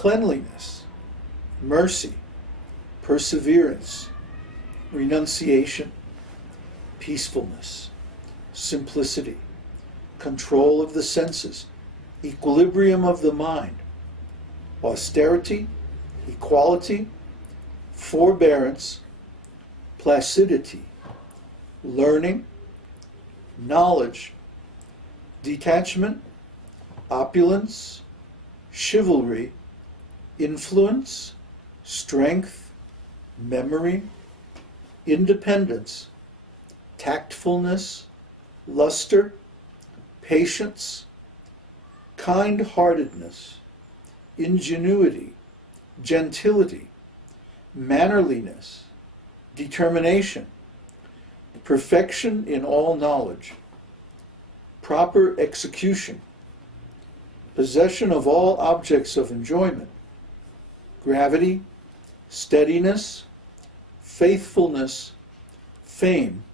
cleanliness, mercy, perseverance, renunciation, peacefulness, simplicity, control of the senses, equilibrium of the mind, austerity, equality, forbearance, placidity, learning, knowledge, detachment, opulence, chivalry, influence, strength, memory, independence, tactfulness, luster, patience, kind-heartedness, ingenuity, gentility, mannerliness, determination, perfection in all knowledge, proper execution, possession of all objects of enjoyment, gravity, steadiness, faithfulness, fame,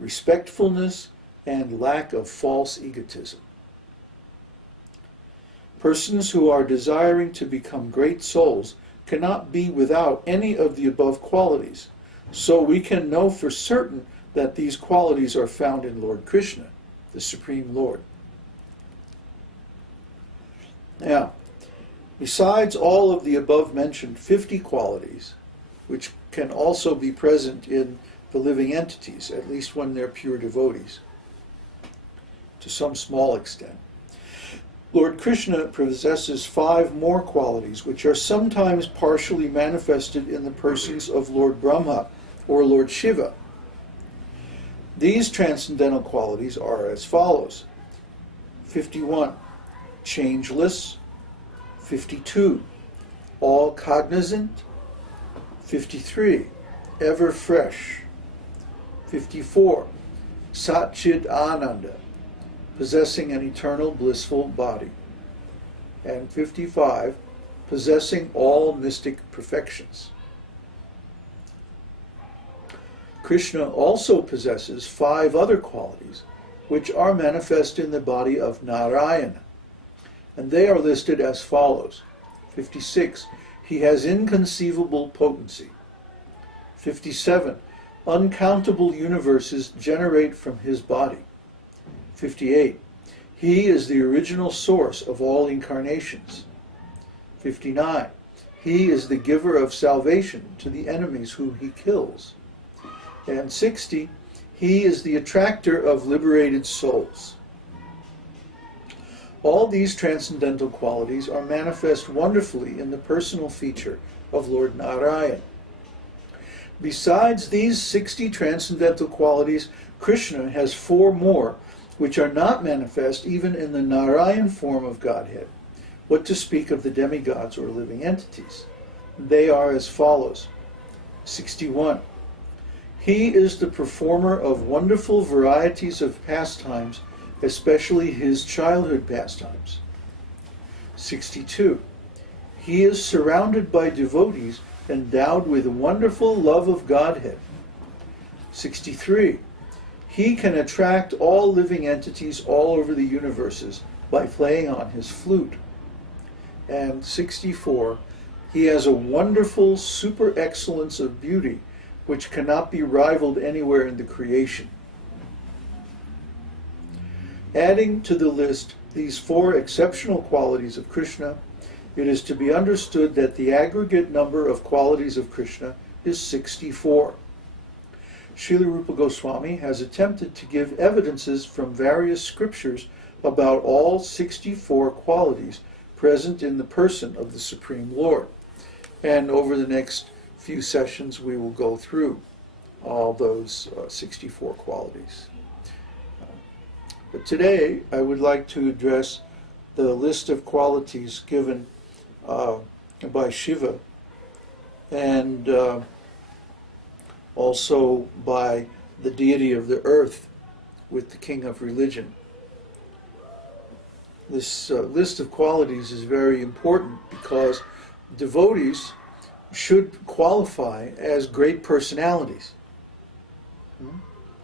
respectfulness, and lack of false egotism. Persons who are desiring to become great souls cannot be without any of the above qualities, so we can know for certain that these qualities are found in Lord Kṛṣṇa, the Supreme Lord. Now, besides all of the above mentioned 50 qualities, which can also be present in the living entities, at least when they're pure devotees, to some small extent, Lord Kṛṣṇa possesses 5 more qualities, which are sometimes partially manifested in the persons of Lord Brahma or Lord Shiva. These transcendental qualities are as follows: 51, changeless; 52, all cognizant; 53, ever fresh; 54, Satchid Ananda, possessing an eternal blissful body; and 55, possessing all mystic perfections. Kṛṣṇa also possesses 5 other qualities, which are manifest in the body of Narayana, and they are listed as follows. 56, he has inconceivable potency. 57, uncountable universes generate from his body. 58, he is the original source of all incarnations. 59, he is the giver of salvation to the enemies whom he kills. And 60, he is the attractor of liberated souls. All these transcendental qualities are manifest wonderfully in the personal feature of Lord Narayan. Besides these 60 transcendental qualities, Kṛṣṇa has 4 more, which are not manifest even in the Narayan form of Godhead. What to speak of the demigods or living entities? They are as follows. 61. He is the performer of wonderful varieties of pastimes, especially his childhood pastimes. 62. He is surrounded by devotees endowed with a wonderful love of Godhead. 63. He can attract all living entities all over the universes by playing on his flute. And 64. He has a wonderful super excellence of beauty which cannot be rivaled anywhere in the creation. Adding to the list these 4 exceptional qualities of Kṛṣṇa, it is to be understood that the aggregate number of qualities of Kṛṣṇa is 64. Śrīla Rūpa Gosvāmī has attempted to give evidences from various scriptures about all 64 qualities present in the person of the Supreme Lord. And over the next few sessions we will go through all those 64 qualities. But today I would like to address the list of qualities given by Shiva and also by the deity of the earth with the king of religion. This list of qualities is very important because devotees should qualify as great personalities.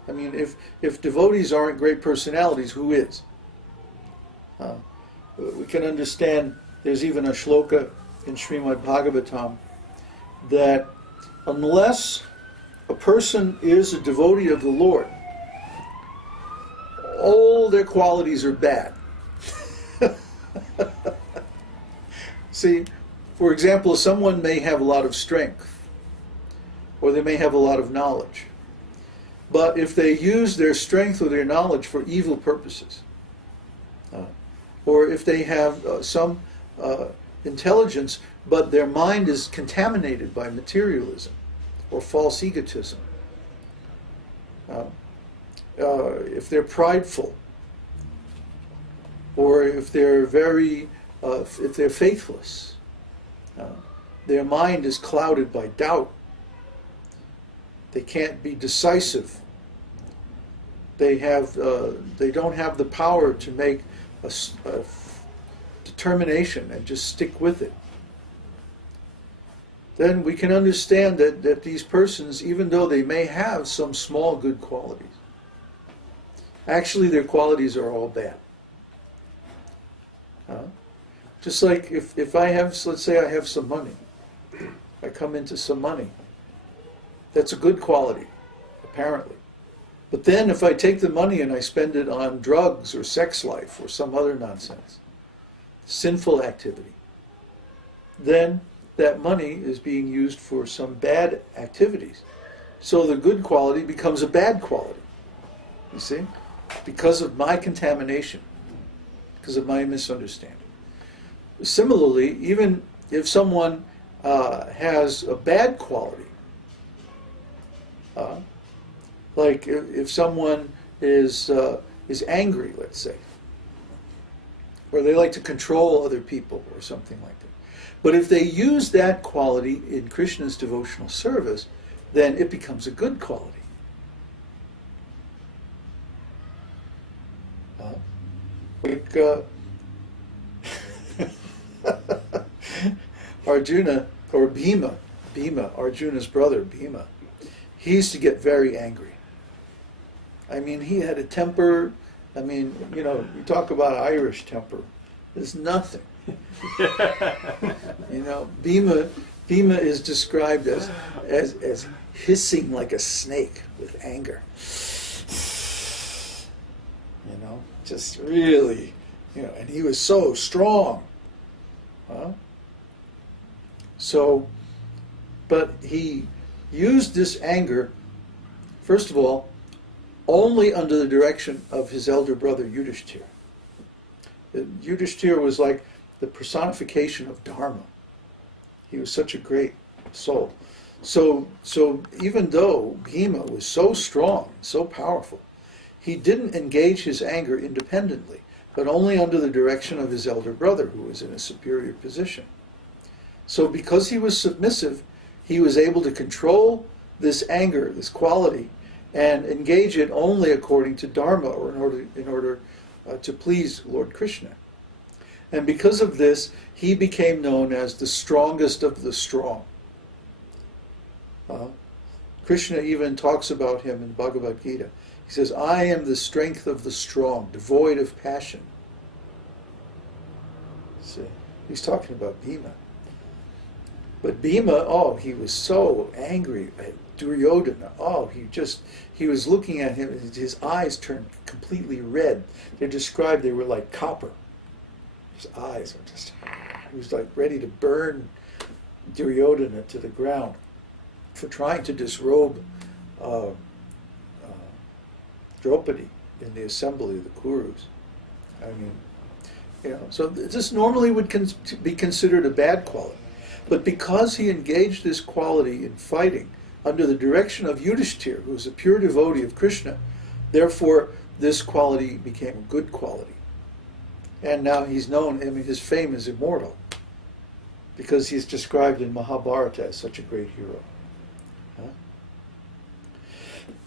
I mean, if devotees aren't great personalities, who is? We can understand, there's even a shloka in Śrīmad-Bhāgavatam that unless a person is a devotee of the Lord, all their qualities are bad. See, for example, someone may have a lot of strength, or they may have a lot of knowledge. But if they use their strength or their knowledge for evil purposes, or if they have some intelligence, but their mind is contaminated by materialism or false egotism, if they're prideful, or if they're if they're faithless, their mind is clouded by doubt. They can't be decisive. They don't have the power to make a determination and just stick with it. Then we can understand that these persons, even though they may have some small good qualities, actually their qualities are all bad. Just like if I have, let's say I have some money, I come into some money, that's a good quality, apparently. But then if I take the money and I spend it on drugs or sex life or some other nonsense, sinful activity, then that money is being used for some bad activities. So the good quality becomes a bad quality, you see, because of my contamination, because of my misunderstanding. Similarly, even if someone has a bad quality, like if someone is angry, let's say, or they like to control other people or something like that. But if they use that quality in Krishna's devotional service, then it becomes a good quality. Like Arjuna, or Bhima, Arjuna's brother, Bhima, he used to get very angry. I mean, he had a temper. I mean, you talk about Irish temper. There's nothing. Bhima is described as hissing like a snake with anger. Just really, and he was so strong. But he used this anger, first of all, only under the direction of his elder brother Yudhishthira. Yudhishthira was like the personification of Dharma. He was such a great soul. So even though Bhima was so strong, so powerful, he didn't engage his anger independently, but only under the direction of his elder brother, who was in a superior position. So because he was submissive, he was able to control this anger, this quality, and engage it only according to Dharma, or in order to please Lord Kṛṣṇa. And because of this, he became known as the strongest of the strong. Kṛṣṇa even talks about him in Bhagavad Gita. He says, "I am the strength of the strong, devoid of passion." See, he's talking about Bhima. But Bhima, he was so angry at Duryodhana. He was looking at him, and his eyes turned completely red. They're described, they were like copper. His eyes were he was like ready to burn Duryodhana to the ground for trying to disrobe Draupadi in the assembly of the Kurus. I mean, so this normally would be considered a bad quality. But because he engaged this quality in fighting under the direction of Yudhishthira, who was a pure devotee of Kṛṣṇa, therefore this quality became a good quality. And now he's known, his fame is immortal, because he's described in Mahabharata as such a great hero.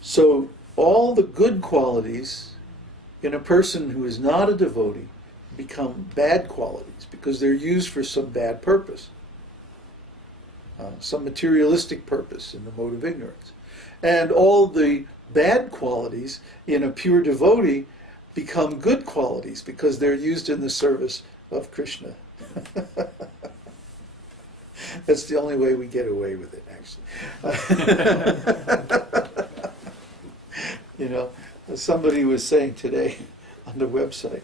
So all the good qualities in a person who is not a devotee become bad qualities because they're used for some bad purpose. Some materialistic purpose in the mode of ignorance. And all the bad qualities in a pure devotee become good qualities because they're used in the service of Kṛṣṇa. That's the only way we get away with it, actually. You know, somebody was saying today on the website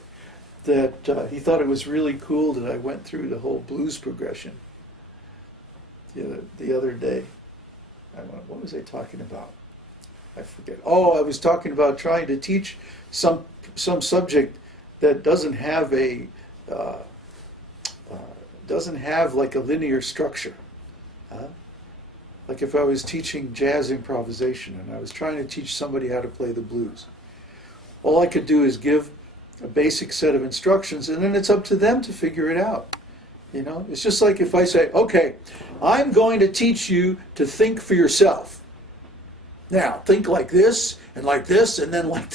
that he thought it was really cool that I went through the whole blues progression the other day. What was I talking about? I forget. Oh, I was talking about trying to teach some subject that doesn't have like a linear structure. Like if I was teaching jazz improvisation and I was trying to teach somebody how to play the blues, all I could do is give a basic set of instructions, and then it's up to them to figure it out. You know, it's just like if I say, okay, I'm going to teach you to think for yourself. Now, think like this, and then like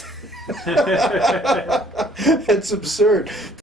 that. It's absurd.